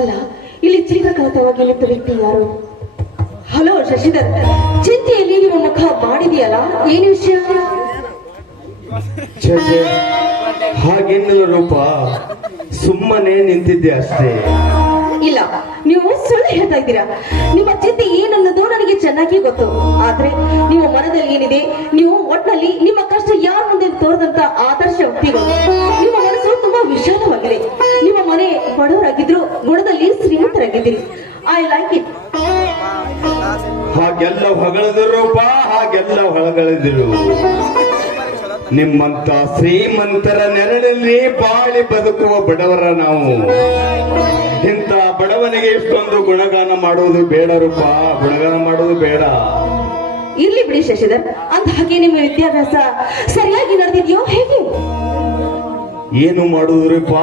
ಅಲ್ಲ ಇಲ್ಲಿ ಚಿರಕಾಲವಾಗಿ ನಿಂತ ವ್ಯಕ್ತಿ ಯಾರು? ಹಲೋ ಶಶಿಧರ್ ಚಿಂತೆಯಲ್ಲಿ ನೀವು ಮುಖ ಮಾಡಿದೆಯಲ್ಲ ಏನು ವಿಷಯ. ಹಾಗೇನಿಲ್ಲ ರೂಪ ಸುಮ್ಮನೆ ನಿಂತಿದ್ದೆ ಅಷ್ಟೇ. ಇಲ್ಲ ನೀವು ಸುಳ್ಳು ಹೇಳ್ತಾ ಇದ್ದೀರಾ? ನಿಮ್ಮ ಚಿಂತೆ ಏನನ್ನೋದು ನನಗೆ ಚೆನ್ನಾಗಿ ಗೊತ್ತು. ಆದ್ರೆ ನಿಮ್ಮ ಮನದಲ್ಲಿ ಏನಿದೆ? ನೀವು ಒಟ್ನಲ್ಲಿ ನಿಮ್ಮ ಕಷ್ಟ ಯಾರ ಮುಂದೆ ತೋರದಂತ ಆದರ್ಶ ವ್ಯಕ್ತಿಗಳು. ನಿಮ್ಮ ಮನಸ್ಸು ತುಂಬಾ ವಿಶಾಲವಾಗಿದೆ ನಿಮ್ಮ ಮನೆ ಬಡವರಾಗಿದ್ರು ಗುಣದಲ್ಲಿ ಶ್ರೀಮಂತರಾಗಿದ್ದೀರಿ ಐ ಲೈಕ್ ಇಟ್ ಹಾಗೆಲ್ಲ ಹೊಗಳದ್ರು ಹಾಗೆಲ್ಲ ಹೊಗಳದಿರು. ನಿಮ್ಮಂತ ಶ್ರೀಮಂತರ ನೆರಳಲ್ಲಿ ಬಾಳಿ ಬದುಕುವ ಬಡವರ ನಾವು. ಇಂಥ ಬಡವನಿಗೆ ಇಷ್ಟೊಂದು ಗುಣಗಾನ ಮಾಡುವುದು ಬೇಡ ರೂಪ. ಗುಣಗಾನ ಮಾಡುವುದು ಬೇಡ. ಇರ್ಲಿ ಬಿಡಿ ಶಶಿಧರ್ ಅಂತ ಹಾಗೆ ನಿಮ್ಮ ವಿದ್ಯಾಭ್ಯಾಸ ಸರಿಯಾಗಿ ನಡೆದಿದೆಯೋ ಹೇಗೆ? ಏನು ಮಾಡುವುದ್ರಿಪ್ಪ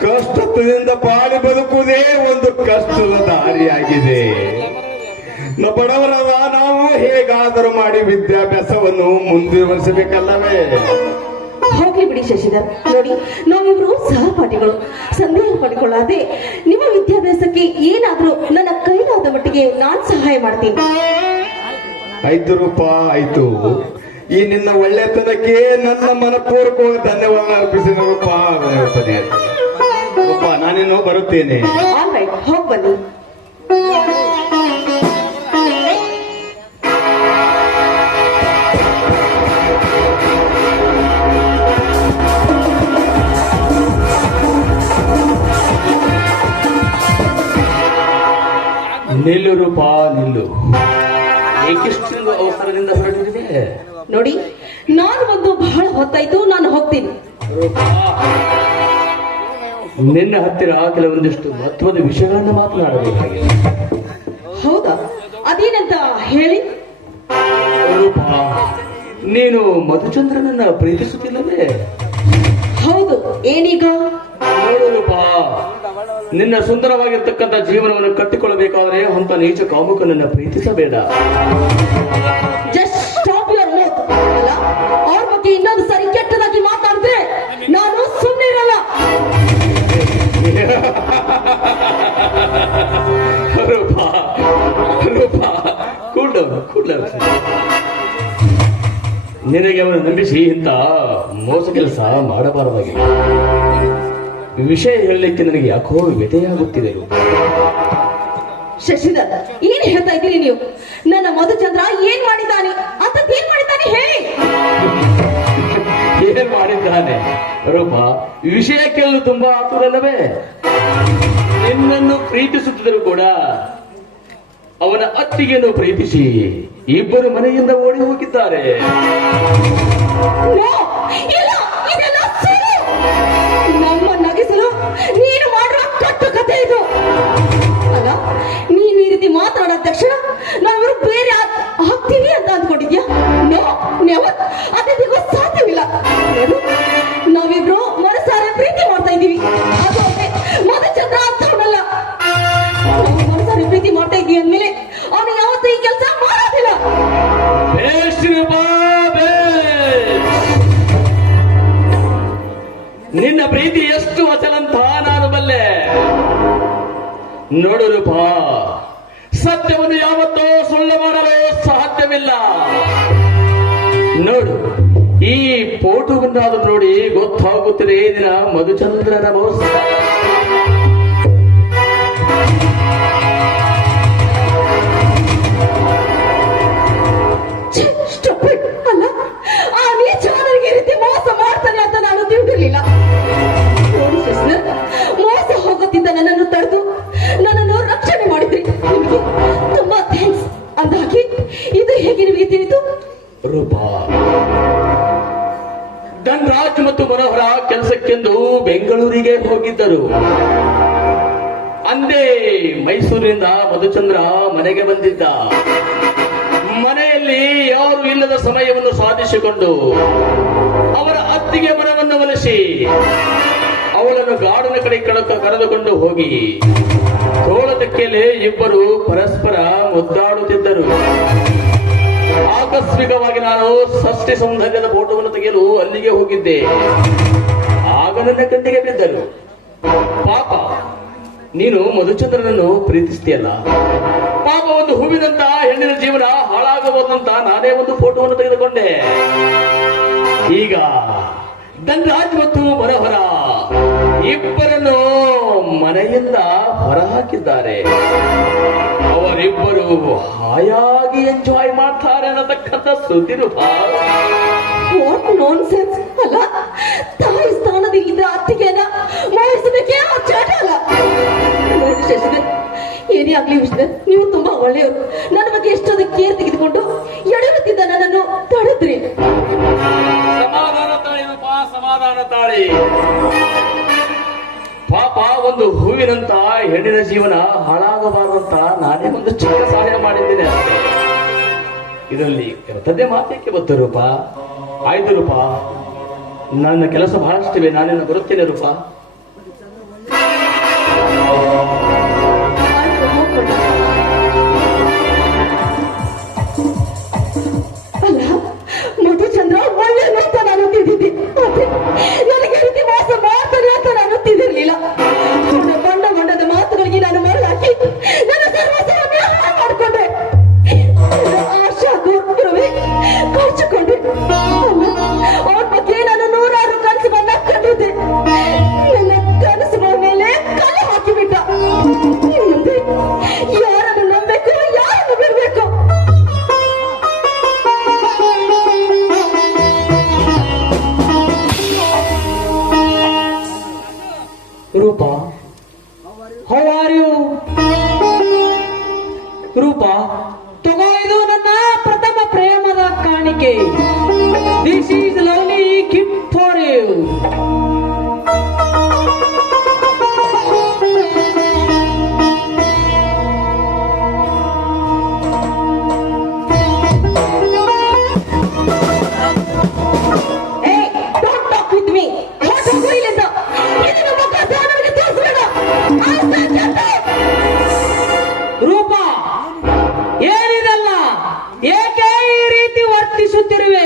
ಕಷ್ಟದಿಂದ ಬಾಳಿ ಬದುಕುವುದೇ ಒಂದು ಕಷ್ಟದ ದಾರಿಯಾಗಿದೆ. ಬಡವರದ ನಾವು ಹೇಗಾದರೂ ಮಾಡಿ ವಿದ್ಯಾಭ್ಯಾಸವನ್ನು ಮುಂದುವರಿಸಬೇಕಲ್ಲವೇ? ಹೋಗ್ಲಿ ಬಿಡಿ ಶಶಿಧರ್ ನೋಡಿ ನಾವಿಬ್ರು ಸಹಪಾಠಿಗಳು ಸಂದೇಹ ಪಡಿಕೊಳ್ಳದೆ ನಿಮ್ಮ ವಿದ್ಯಾಭ್ಯಾಸಕ್ಕೆ ಏನಾದ್ರೂ ನನ್ನ ಕೈಲಾದ ಮಟ್ಟಿಗೆ ನಾನ್ ಸಹಾಯ ಮಾಡ್ತೀನಿ. ಐದು ರೂಪಾಯಿ ಆಯ್ತು. ಈ ನಿನ್ನ ಒಳ್ಳೆತನಕ್ಕೆ ನನ್ನ ಮನಪೂರ್ವಕವಾಗಿ ಧನ್ಯವಾದ ಅರ್ಪಿಸಿದ ರೂಪ ರೂಪ ನಾನೇನು ಬರುತ್ತೇನೆ. ಹೋಗ್ ಬನ್ನಿ. ನಿಲ್ಲು ರೂಪ ನಿಲ್ಲು. ಏಕಿಷ್ಟೊಂದು ಅವಸರದಿಂದ ಹೊರಟಿದೆ ನೋಡಿ ನಾನು ಒಂದು ಬಹಳ ಹೊತ್ತಾಯ್ತು ನಾನು ಹೋಗ್ತೀನಿ. ರೂಪ ನಿನ್ನ ಹತ್ತಿರ ಕೆಲವೊಂದಿಷ್ಟು ಮಹತ್ವದ ವಿಷಯಗಳನ್ನು ಮಾತನಾಡಬೇಕಾಗಿದೆ. ಹೌದಾ? ಅದೇನಂತ ಹೇಳಿ? ರೂಪ ನೀನು ಮಧುಚಂದ್ರನನ್ನ ಪ್ರೀತಿಸುತ್ತಿಲ್ಲವೇ? ಹೌದು ಏನೀಗ? ನೋಡು ರೂಪ ನಿನ್ನ ಸುಂದರವಾಗಿರ್ತಕ್ಕಂಥ ಜೀವನವನ್ನು ಕಟ್ಟಿಕೊಳ್ಳಬೇಕಾದ್ರೆ ಅಂತ ನೀಚ ಕಾಮುಕನನ್ನ ಪ್ರೀತಿಸಬೇಡ. ಜಸ್ಟ್ ಸ್ಟಾಪ್ ಯುವರ್ ಮೌತ್ ಅಲ್ಲ ಅವ್ರ ಬಗ್ಗೆ ಇನ್ನೊಂದು ರೂಪ ರೂಪಾ ನಿನಗೆ ಅವನು ನಂಬಿಸಿ ಇಂಥ ಮೋಸ ಕೆಲಸ ಮಾಡಬಾರದಾಗಿದೆ ವಿಷಯ ಹೇಳಲಿಕ್ಕೆ ನನಗೆ ಯಾಕೋ ವ್ಯತೆಯಾಗುತ್ತಿದೆ ಶಶಿಧರ್, ಏನ್ ಹೇಳ್ತಾ ಇದ್ದೀರಿ ನೀವು? ನನ್ನ ಮಧುಚಂದ್ರ ಏನ್ ಮಾಡಿದ್ದಾನೆ? ಮಾಡಿದ್ದಾನೆ ರೂಪ ವಿಷಯ ಕೇಳಲು ತುಂಬಾ ಆತುರಲ್ಲವೇ? ನಿನ್ನನ್ನು ಪ್ರೀತಿಸುತ್ತಿದ್ದರೂ ಕೂಡ ಅವನ ಅತ್ತಿಗೆಯನ್ನು ಪ್ರೀತಿಸಿ ಇಬ್ಬರು ಮನೆಯಿಂದ ಓಡಿ ಹೋಗಿದ್ದಾರೆ. ನೀನು ನಿನ್ನ ಪ್ರೀತಿ ಎಷ್ಟು ಅಚಲಂತ ನಾನು ಬಲ್ಲೆ. ನೋಡು ರೂಪ, ಸತ್ಯವನ್ನು ಯಾವತ್ತೋ ಸುಳ್ಳು ಮಾಡಲು ಸಾಧ್ಯವಿಲ್ಲ. ನೋಡು, ಈ ಫೋಟೋವನ್ನಾದ್ರೂ ನೋಡಿ ಗೊತ್ತಾಗುತ್ತದೆ ದಿನ ಮಧುಚಂದ್ರನ ಮೋಸ. ಬೆಂಗಳೂರಿಗೆ ಹೋಗಿದ್ದರು. ಅಂದೇ ಮೈಸೂರಿನಿಂದ ಮಧುಚಂದ್ರ ಮನೆಗೆ ಬಂದಿದ್ದ. ಮನೆಯಲ್ಲಿ ಯಾರು ಇಲ್ಲದ ಸಮಯವನ್ನು ಸಾಧಿಸಿಕೊಂಡು ಅವರ ಅತ್ತಿಗೆ ಮನವನ್ನು ಒಲಿಸಿ ಅವಳನ್ನು ಗಾಡಿನ ಕಡೆ ಕಳಕ ಕರೆದುಕೊಂಡು ಹೋಗಿ. ತೋಳದಕ್ಕೆಲೆ ಇಬ್ಬರು ಪರಸ್ಪರ ಮುದ್ದಾಡುತ್ತಿದ್ದರು ಆಕಸ್ಮಿಕವಾಗಿ ನಾನು ಷಷ್ಠಿ ಸೌಂದರ್ಯದ ಫೋಟೋವನ್ನು ತೆಗೆಯಲು ಅಲ್ಲಿಗೆ ಹೋಗಿದ್ದೆ. ಆಗ ನನ್ನ ಕಣ್ಣಿಗೆ ಬಿದ್ದರು ಪಾಪ, ನೀನು ಮಧುಚಂದ್ರನನ್ನು ಪ್ರೀತಿಸ್ತೀಯಲ್ಲ? ಪಾಪ ಒಂದು ಹೂವಿನಂತ ಹೆಣ್ಣಿನ ಜೀವನ ಹಾಳಾಗಬಹುದಂತ ನಾನೇ ಒಂದು ಫೋಟೋವನ್ನು ತೆಗೆದುಕೊಂಡೆ. ಈಗ ಧನರಾಜ್ ಮತ್ತು ಮನೋಹರ ಇಬ್ಬರನ್ನು ಮನೆಯಿಂದ ಹೊರಹಾಕಿದ್ದಾರೆ. ಅವರಿಬ್ಬರು ಹಾಯಾಗಿ ಎಂಜಾಯ್ ಮಾಡ್ತಾರೆ ಅನ್ನತಕ್ಕಂಥ ಸುದ್ದಿರು ಅಲ್ಲ, ತಾಯಿ ಸ್ಥಾನದಲ್ಲಿದ್ದ ಅತ್ತಿಗೆಯನ್ನ ಮೋಹಿಸಬೇಕೇ ಆ ಚಾಟ ಅಲ್ಲ. ನೋಡಿ ಶಶಿಧರ್ ಏನೇ ಆಗ್ಲಿ ವಿಷ್ಣು ನೀವು ತುಂಬಾ ಒಳ್ಳೆಯವರು. ನನ್ನ ಬಗ್ಗೆ ಎಷ್ಟೊಂದು ಕೇರ್ ತೆಗೆದುಕೊಂಡು ಎಡರುತ್ತಿದ್ದ ನನ್ನನ್ನು ತಡೆದ್ರಿ. ಸಮಾಧಾನ ತಾಳಿನಪ್ಪ ಸಮಾಧಾನ ತಾಳಿ. ಪಾಪ ಒಂದು ಹೂವಿನಂತ ಹೆಣ್ಣಿನ ಜೀವನ ಹಾಳಾಗಬಾರದಂತ ನಾನೇ ಒಂದು ಚಿಕ್ಕ ಸಹಾಯ ಮಾಡಿದ್ದೇನೆ. ಇದರಲ್ಲಿ ಕರ್ತವ್ಯ ಮಾತೇಕೆ ಬತ್ತು ರೂಪ ಆಯ್ತು ರೂಪ. ನನ್ನ ಕೆಲಸ ಬಹಳಷ್ಟಿವೆ ನಾನೇನು ಬರುತ್ತೇನೆ ರೂಪ? ಏಕೆ ಈ ರೀತಿ ವರ್ತಿಸುತ್ತಿರುವೆ?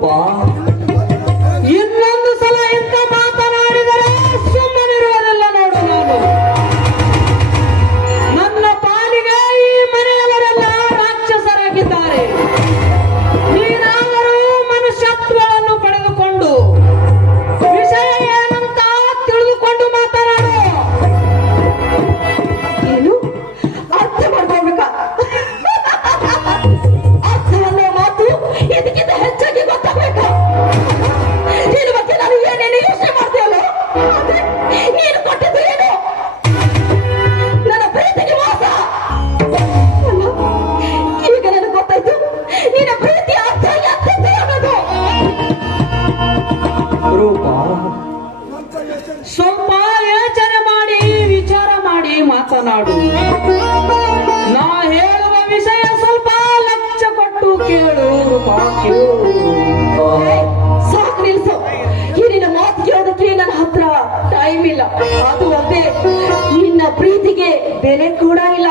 ರೂಪ ಸ್ವಲ್ಪ ಯೋಚನೆ ಮಾಡಿ, ವಿಚಾರ ಮಾಡಿ, ಮಾತನಾಡು. ನಾ ಹೇಳುವ ವಿಷಯ ಸ್ವಲ್ಪ ಲಕ್ಷ ಕೊಟ್ಟು ಕೇಳು ಸಾಕು ನಿಲ್ಸು. ಈ ನಿನ್ನ ಮಾತು ಕೇಳೋದಕ್ಕೆ ನನ್ನ ಹತ್ರ ಟೈಮ್ ಇಲ್ಲ. ಅದು ಅಲ್ಲದೆ, ನಿನ್ನ ಪ್ರೀತಿಗೆ ಬೆಲೆ ಕೂಡ ಇಲ್ಲ.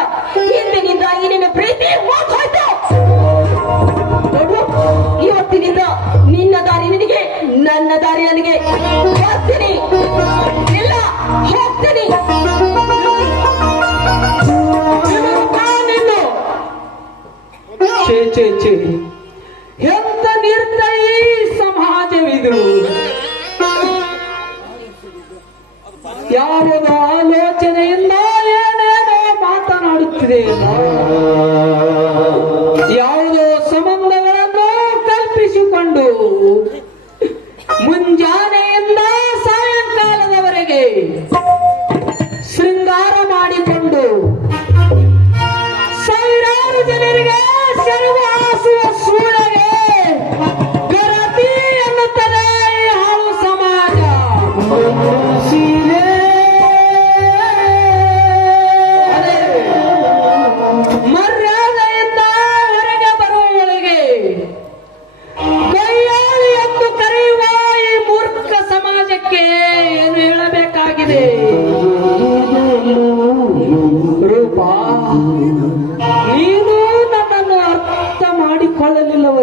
ಇಂದಿನಿಂದಾಗಿ ನಿನ್ನ ಪ್ರೀತಿ ಹೋಗ್ತಾ ಇವತ್ತಿನಿಂದ ನಿನ್ನ ದಾರಿ ನಿನಗೆ ಅನ್ನದಾರಿ ನನಗೆ ಹೇಳ್ತೀನಿ. ಇಲ್ಲ. ಹೇಳ್ತೀನಿ.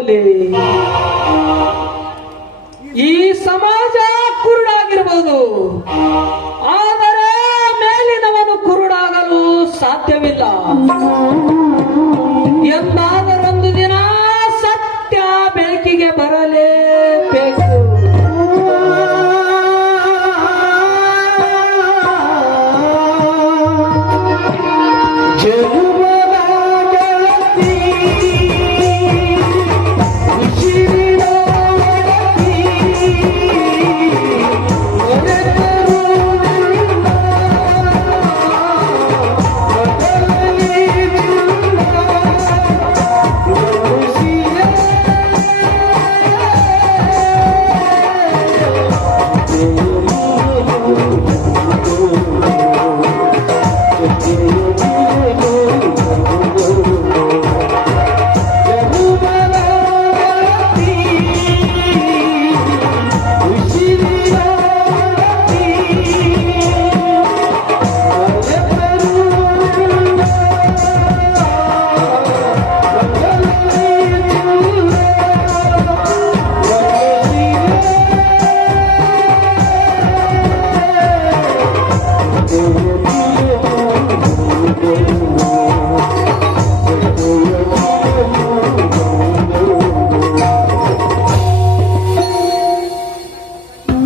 ಸಮಾಜದಲ್ಲಿ ಈ ಸಮಾಜ ಕುರುಡಾಗಿರಬಹುದು. ಆದರೆ ಮೇಲಿನವನು ಕುರುಡಾಗಲು ಸಾಧ್ಯವಿಲ್ಲ.